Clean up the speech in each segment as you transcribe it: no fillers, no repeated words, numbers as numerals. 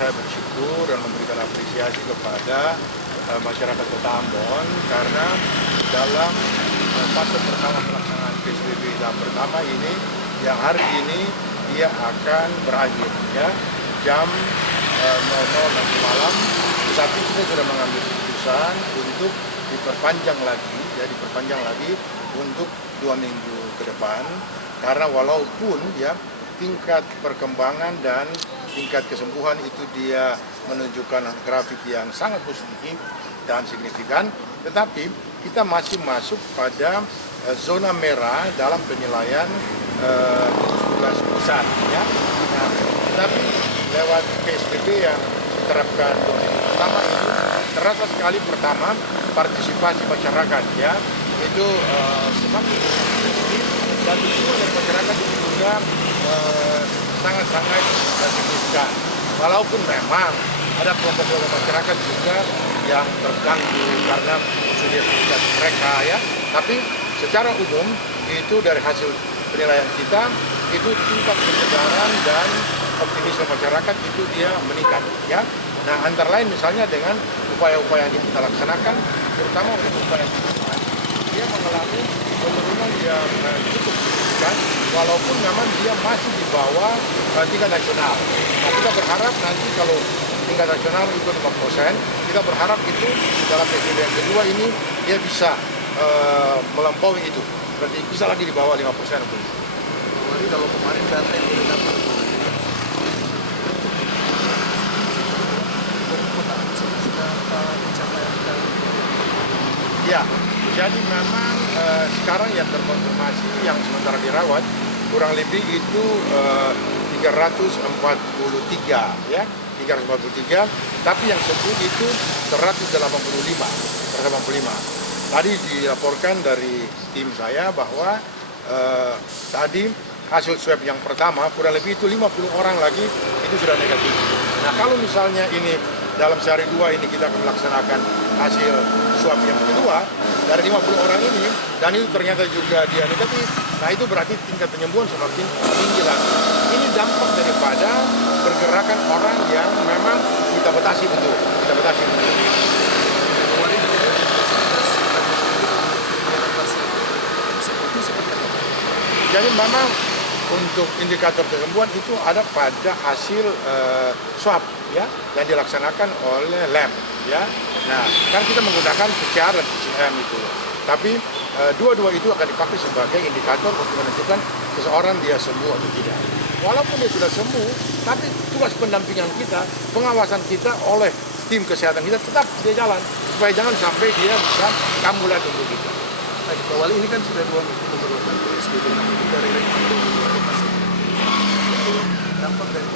saya bersyukur dan memberikan apresiasi kepada masyarakat Kota Ambon karena dalam fase pertama pelaksanaan PSBB tahap pertama ini yang hari ini dia akan berakhir ya jam 00 nanti malam, tetapi kita sudah mengambil keputusan untuk diperpanjang lagi untuk 2 minggu ke depan karena walaupun ya tingkat perkembangan dan tingkat kesembuhan itu dia menunjukkan grafik yang sangat positif dan signifikan, tetapi kita masih masuk pada zona merah dalam penilaian tugas besar ya. Nah, tetapi lewat PSBB yang diterapkan 2 minggu pertama ini terasa sekali pertama partisipasi masyarakat ya itu semakin positif dan dukungan dari masyarakat itu juga sangat-sangat signifikan. Walaupun memang ada kelompok-kelompok masyarakat juga yang terganggu karena kesulitan mereka ya, tapi secara umum itu dari hasil penilaian kita itu tingkat kesadaran dan optimisme masyarakat itu dia meningkat ya. Nah, antara lain misalnya dengan upaya-upaya yang kita laksanakan, terutama untuk upaya dia mengalami penurunan yang cukup signifikan, walaupun memang dia masih di bawah tingkat nasional. Nah, kita berharap nanti kalau tingkat nasional itu 5%, kita berharap itu dalam PSBB yang kedua ini dia bisa melampaui itu, berarti bisa lagi di bawah 5%. Jadi kalau kemarin data yang sudah dapat ya, jadi memang sekarang yang terkonfirmasi yang sementara dirawat kurang lebih itu 343 ya, 343, tapi yang sembuh itu 185. Tadi dilaporkan dari tim saya bahwa tadi hasil swab yang pertama kurang lebih itu 50 orang lagi itu sudah negatif. Nah, kalau misalnya ini dalam sehari 2 ini kita akan melaksanakan hasil swab yang kedua dari 50 orang ini dan itu ternyata juga dia negatif, nah itu berarti tingkat penyembuhan semakin tinggi lagi. Ini dampak daripada pergerakan orang yang memang kita batasi betul. Jadi memang untuk indikator kesembuhan itu ada pada hasil swab ya yang dilaksanakan oleh lab ya. Nah, kan kita menggunakan PCR dan PCR itu. Tapi dua-dua itu akan dipakai sebagai indikator untuk menentukan seseorang dia sembuh atau tidak. Walaupun dia sudah sembuh, tapi tugas pendampingan kita, pengawasan kita oleh tim kesehatan kita tetap dia jalan supaya jangan sampai dia bisa kambuh lagi untuk kita. Nah, Pak Wali ini kan sudah 2 minggu memperlakukan PSBB, namun dari rekomendasi itu dampak dari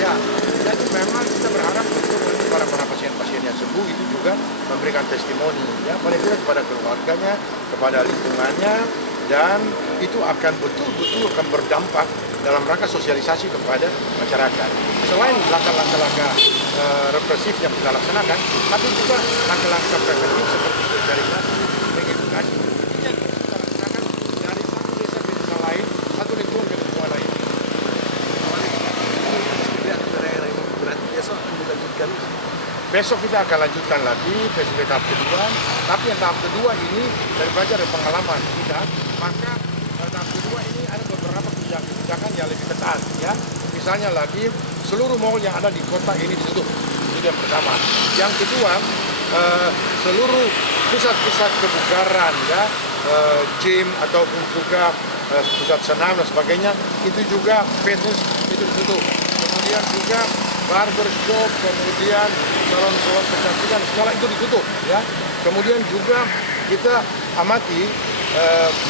ya, jadi memang kita berharap untuk para pasien-pasien yang sembuh itu juga memberikan testimoni ya, paling tidak kepada keluarganya, kepada lingkungannya, dan itu akan betul-betul akan berdampak dalam rangka sosialisasi kepada masyarakat. Selain langkah-langkah represif yang kita laksanakan, tapi juga langkah-langkah preventif seperti sosialisasi, edukasi yang kita laksanakan dari satu desa ke desa lain, satu lingkungan ke lingkungan lain. Besok kita akan lanjutkan lagi PSBB tahap kedua, tapi yang tahap kedua ini dari belajar dari pengalaman kita, maka tahap kedua ini ada beberapa kebijakan yang lebih ketat ya. Misalnya lagi seluruh mal yang ada di kota ini ditutup, itu yang pertama. Yang kedua, seluruh pusat-pusat kebugaran ya, gym ataupun juga pusat senam dan sebagainya itu juga fitness itu ditutup. Kemudian juga barbershop, kemudian salon-salon kecantikan, segala itu ditutup ya. Kemudian juga kita amati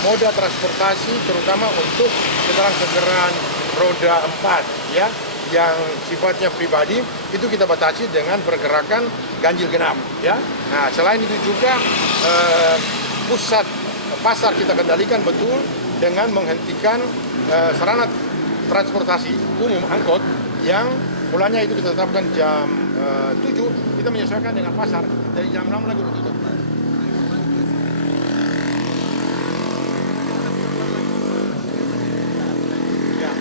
moda transportasi terutama untuk kendaraan roda 4 ya yang sifatnya pribadi itu kita batasi dengan pergerakan ganjil genap ya. Nah, selain itu juga pusat pasar kita kendalikan betul dengan menghentikan sarana transportasi umum angkot yang mulanya itu kita tetapkan jam 7, kita menyesuaikan dengan pasar dari jam 6 lagi tutup. Ya,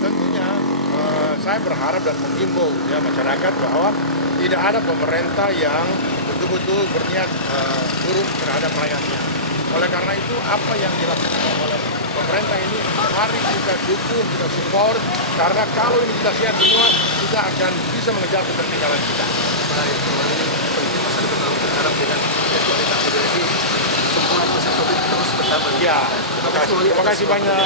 tentu saya berharap dan menghimbau ya masyarakat bahwa tidak ada pemerintah yang betul-betul berniat buruk terhadap rakyatnya. Oleh karena itu apa yang dilakukan oleh pemerintah ini mari kita dukung, kita support, karena kalau ini kita share semua, kita akan bisa mengejar ketertinggalan kita. Baik, kembali penting masyarakat selalu berharap dengan SPP ini semua pasien COVID terus bertambah. Ya, Terima kasih terima kasih banyak.